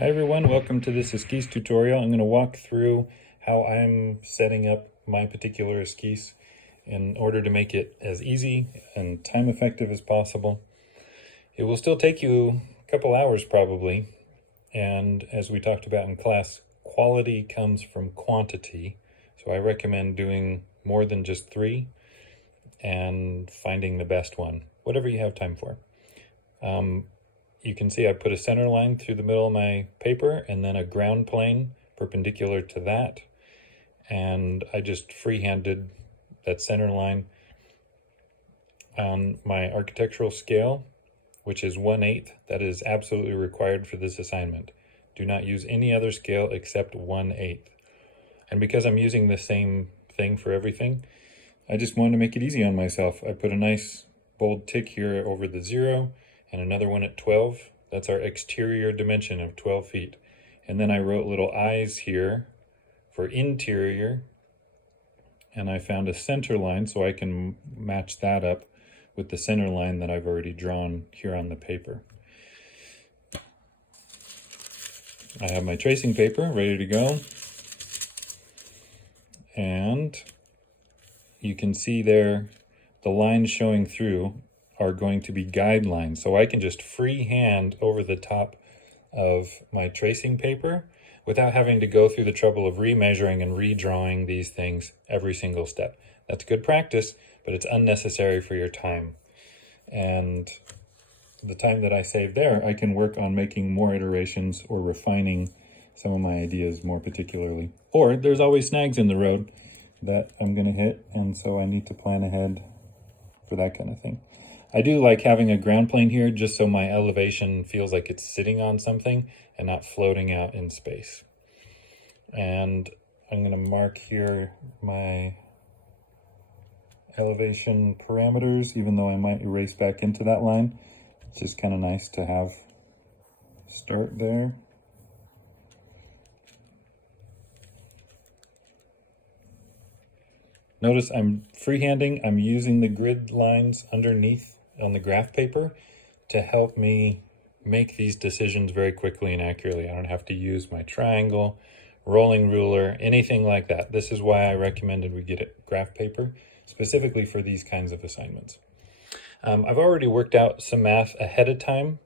Hi everyone, welcome to this Esquisse tutorial. I'm going to walk through how I'm setting up my particular esquisse in order to make it as easy and time effective as possible. It will still take you a couple hours probably, and as we talked about in class, quality comes from quantity, so I recommend doing more than just 3 and finding the best one, whatever you have time for. You can see I put a center line through the middle of my paper and then a ground plane perpendicular to that. And I just freehanded that center line on my architectural scale, which is 1/8. That is absolutely required for this assignment. Do not use any other scale except 1/8. And because I'm using the same thing for everything, I just wanted to make it easy on myself. I put a nice bold tick here over the 0 and another one at 12. That's our exterior dimension of 12 feet. And then I wrote little eyes here for interior, and I found a center line so I can match that up with the center line that I've already drawn here on the paper. I have my tracing paper ready to go, and you can see there the lines showing through are going to be guidelines. So I can just freehand over the top of my tracing paper without having to go through the trouble of remeasuring and redrawing these things every single step. That's good practice, but it's unnecessary for your time. And the time that I save there, I can work on making more iterations or refining some of my ideas more particularly. Or there's always snags in the road that I'm gonna hit, and so I need to plan ahead for that kind of thing. I do like having a ground plane here just so my elevation feels like it's sitting on something and not floating out in space. And I'm going to mark here my elevation parameters, even though I might erase back into that line. It's just kind of nice to have start there. Notice I'm freehanding. I'm using the grid lines underneath on the graph paper to help me make these decisions very quickly and accurately. I don't have to use my triangle, rolling ruler, anything like that. This is why I recommended we get a graph paper specifically for these kinds of assignments. I've already worked out some math ahead of time.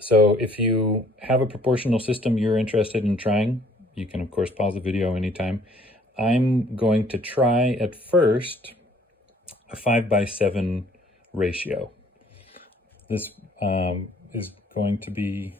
So if you have a proportional system you're interested in trying, you can of course pause the video anytime. I'm going to try at first a 5:7 ratio. This is going to be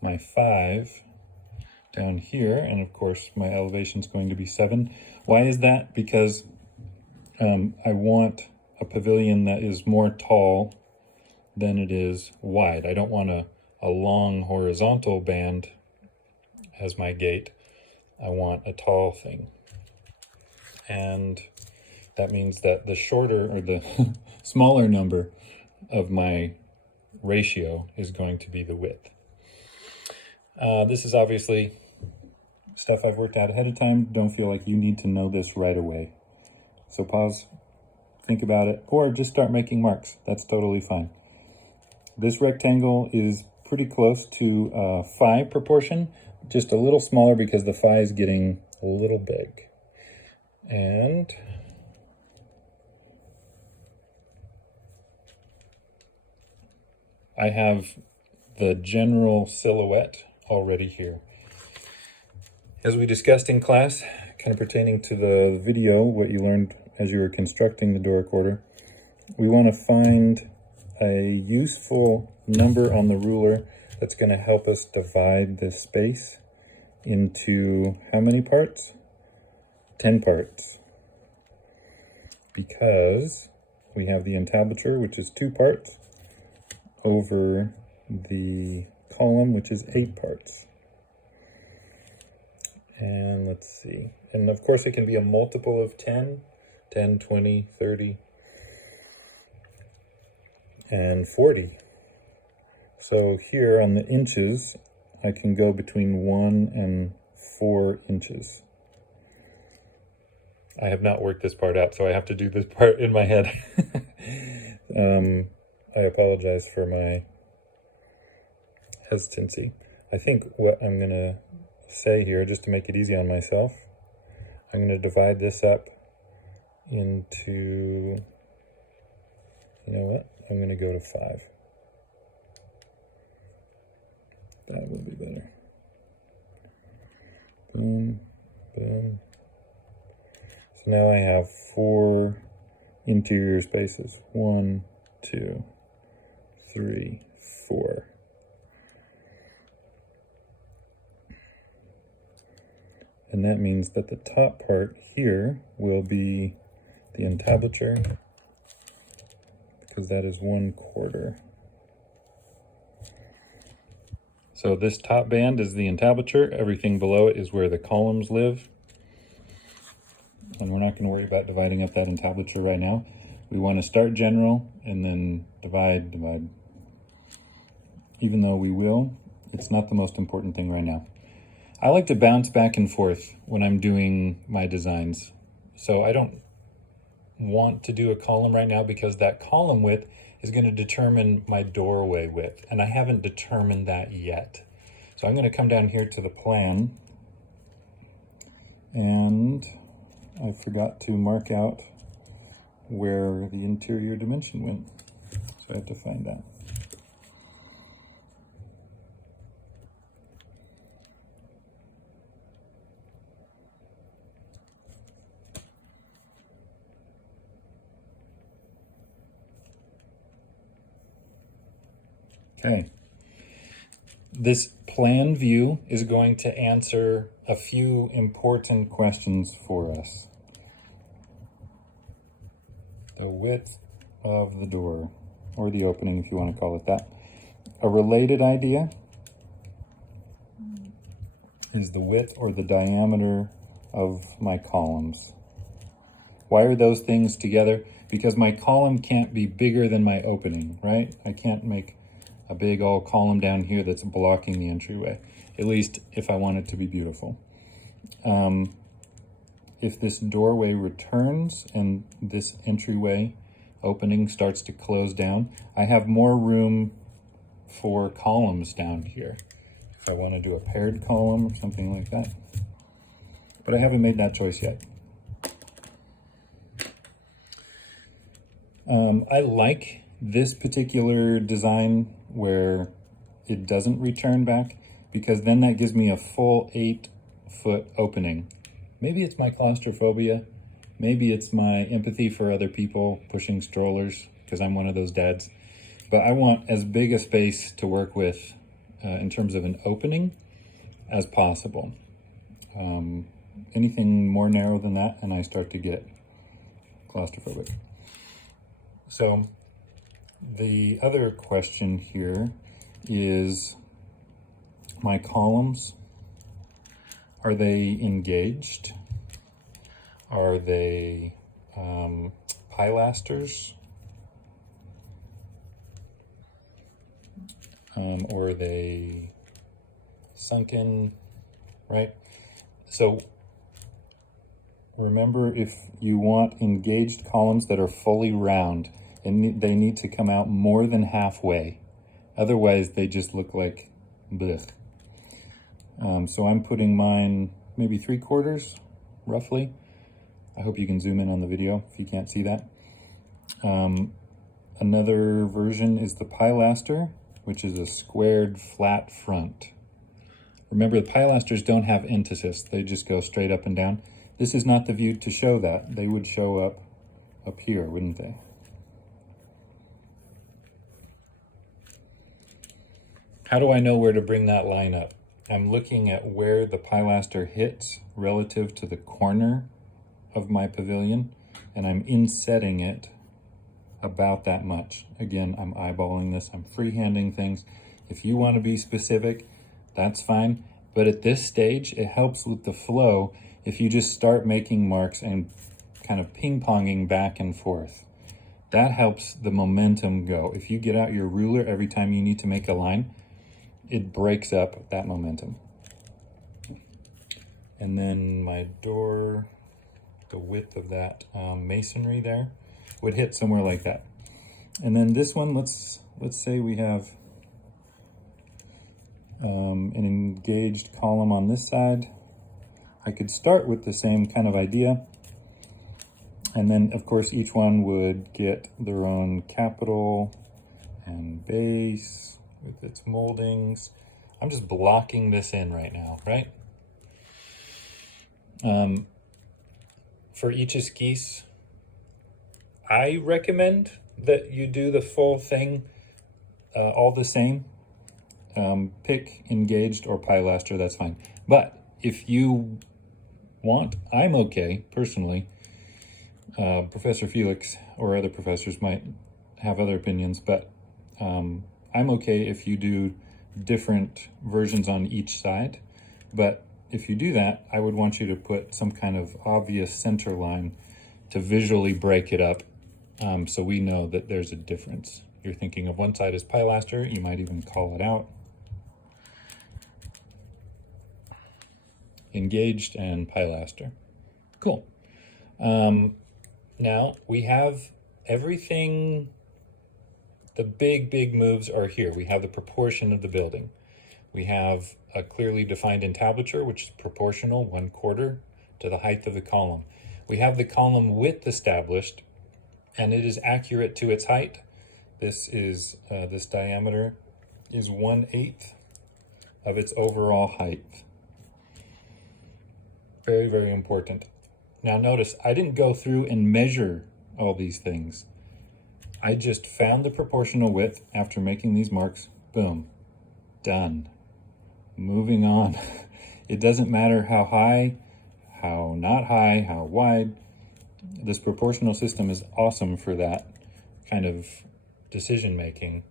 my 5 down here, and of course my elevation is going to be 7. Why is that? Because I want a pavilion that is more tall than it is wide. I don't want a long horizontal band as my gate. I want a tall thing. And that means that the shorter or the smaller number of my ratio is going to be the width. This is obviously stuff I've worked out ahead of time. Don't feel like you need to know this right away. So pause, think about it, or just start making marks. That's totally fine. This rectangle is pretty close to 5 proportion, just a little smaller because the phi is getting a little big. And I have the general silhouette already here. As we discussed in class, kind of pertaining to the video, what you learned as you were constructing the door recorder, we want to find a useful number on the ruler that's going to help us divide this space into how many parts? 10 parts. Because we have the entablature, which is 2 parts, over the column, which is 8 parts. And let's see. And of course it can be a multiple of 10, 20, 30, and 40. So here on the inches, I can go between 1 and 4 inches. I have not worked this part out, so I have to do this part in my head. I apologize for my hesitancy. I think what I'm gonna say here, just to make it easy on myself, I'm gonna divide this up into, you know what? I'm gonna go to 5. That will be better. Boom, boom. So now I have 4 interior spaces. 1, 2, 3, 4. And that means that the top part here will be the entablature, because that is 1/4. So this top band is the entablature. Everything below it is where the columns live. And we're not going to worry about dividing up that entablature right now. We want to start general and then divide. Even though we will, it's not the most important thing right now. I like to bounce back and forth when I'm doing my designs. So I don't want to do a column right now because that column width is going to determine my doorway width, and I haven't determined that yet. So I'm going to come down here to the plan, and I forgot to mark out where the interior dimension went, so I have to find that. Okay, this plan view is going to answer a few important questions for us. The width of the door, or the opening if you want to call it that. A related idea is the width or the diameter of my columns. Why are those things together? Because my column can't be bigger than my opening, right? I can't make a big old column down here that's blocking the entryway, at least if I want it to be beautiful. If this doorway returns and this entryway opening starts to close down, I have more room for columns down here if I want to do a paired column or something like that. But I haven't made that choice yet. I like this particular design where it doesn't return back, because then that gives me a full 8-foot opening. Maybe it's my claustrophobia. Maybe it's my empathy for other people pushing strollers, because I'm one of those dads. But I want as big a space to work with in terms of an opening as possible. Anything more narrow than that and I start to get claustrophobic. So the other question here is my columns. Are they engaged? Are they pilasters? Or are they sunken, right? So remember, if you want engaged columns that are fully round, and they need to come out more than halfway. Otherwise, they just look like blech. So I'm putting mine maybe 3/4, roughly. I hope you can zoom in on the video if you can't see that. Another version is the pilaster, which is a squared flat front. Remember, the pilasters don't have entasis. They just go straight up and down. This is not the view to show that. They would show up here, wouldn't they? How do I know where to bring that line up? I'm looking at where the pilaster hits relative to the corner of my pavilion, and I'm insetting it about that much. Again, I'm eyeballing this, I'm freehanding things. If you want to be specific, that's fine. But at this stage, it helps with the flow if you just start making marks and kind of ping-ponging back and forth. That helps the momentum go. If you get out your ruler every time you need to make a line, it breaks up that momentum. And then my door, the width of that masonry there would hit somewhere like that. And then this one, let's say we have an engaged column on this side. I could start with the same kind of idea, and then of course each one would get their own capital and base with its moldings. I'm just blocking this in right now, right? For each esquisse, I recommend that you do the full thing all the same. Pick engaged or pilaster, that's fine. But if you want, I'm okay, personally. Professor Felix or other professors might have other opinions, but I'm okay if you do different versions on each side. But if you do that, I would want you to put some kind of obvious center line to visually break it up, so we know that there's a difference. You're thinking of one side as pilaster, you might even call it out. Engaged and pilaster. Cool. Now we have everything. The big moves are here. We have the proportion of the building. We have a clearly defined entablature, which is proportional 1/4 to the height of the column. We have the column width established, and it is accurate to its height. This is this diameter is 1/8 of its overall height. Very, very important. Now notice, I didn't go through and measure all these things. I just found the proportional width after making these marks. Boom. Done. Moving on. It doesn't matter how high, how not high, how wide. This proportional system is awesome for that kind of decision making.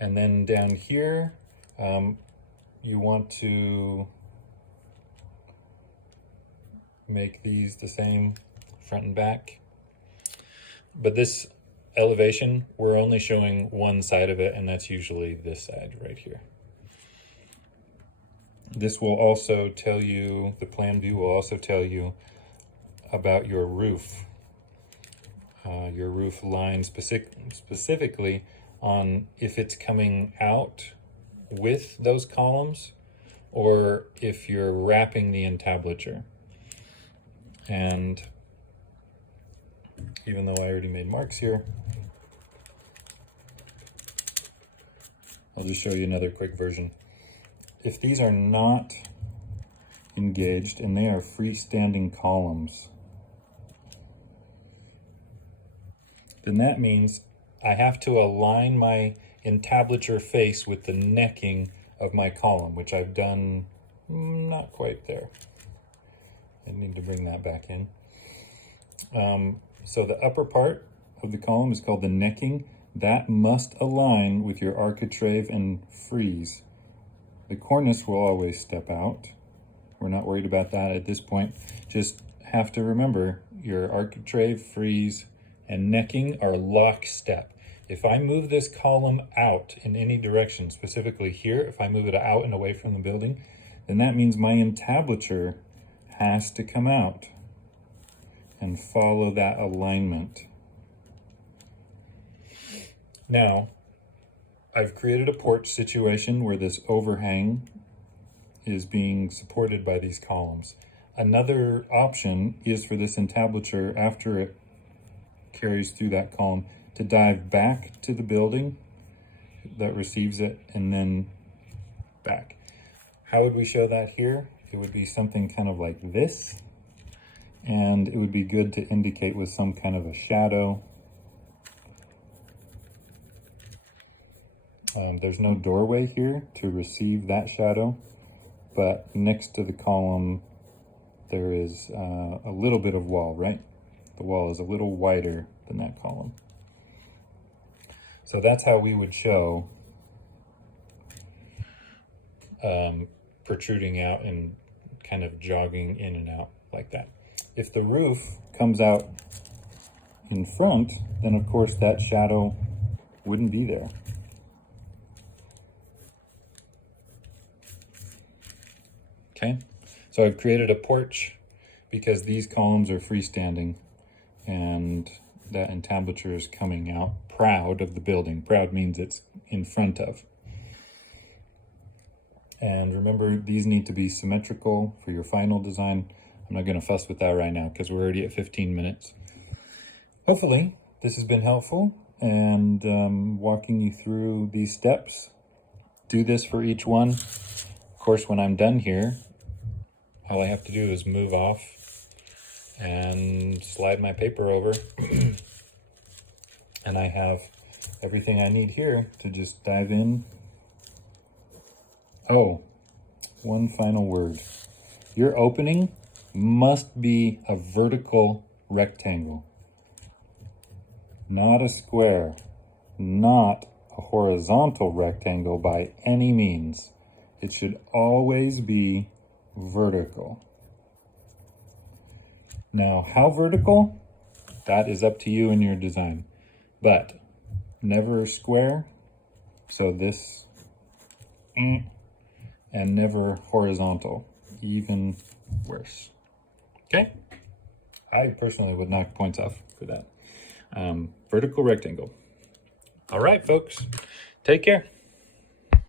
And then down here, you want to make these the same front and back. But this elevation, we're only showing one side of it, and that's usually this side right here. This will also tell you, the plan view will also tell you about your roof line specifically on if it's coming out with those columns or if you're wrapping the entablature. And even though I already made marks here, I'll just show you another quick version. If these are not engaged and they are freestanding columns, then that means I have to align my entablature face with the necking of my column, which I've done not quite there. I need to bring that back in. So the upper part of the column is called the necking. That must align with your architrave and frieze. The cornice will always step out. We're not worried about that at this point. Just have to remember your architrave, frieze, and necking are lockstep. If I move this column out in any direction, specifically here, if I move it out and away from the building, then that means my entablature has to come out and follow that alignment. Now, I've created a porch situation where this overhang is being supported by these columns. Another option is for this entablature, after it carries through that column, to dive back to the building that receives it and then back. How would we show that here? It would be something kind of like this, and it would be good to indicate with some kind of a shadow. There's no doorway here to receive that shadow, but next to the column there is a little bit of wall, right? The wall is a little wider than that column. So that's how we would show protruding out and kind of jogging in and out like that. If the roof comes out in front, then of course that shadow wouldn't be there. Okay, so I've created a porch because these columns are freestanding and that entablature is coming out proud of the building. Proud means it's in front of. And remember, these need to be symmetrical for your final design. I'm not going to fuss with that right now because we're already at 15 minutes. Hopefully, this has been helpful and walking you through these steps. Do this for each one. Of course, when I'm done here, all I have to do is move off and slide my paper over. And I have everything I need here to just dive in. Oh, one final word. Your opening must be a vertical rectangle, not a square, not a horizontal rectangle by any means. It should always be vertical. Now, how vertical? That is up to you and your design, but never square, so this, and never horizontal, even worse. Okay? I personally would knock points off for that. Vertical rectangle. All right, folks, take care.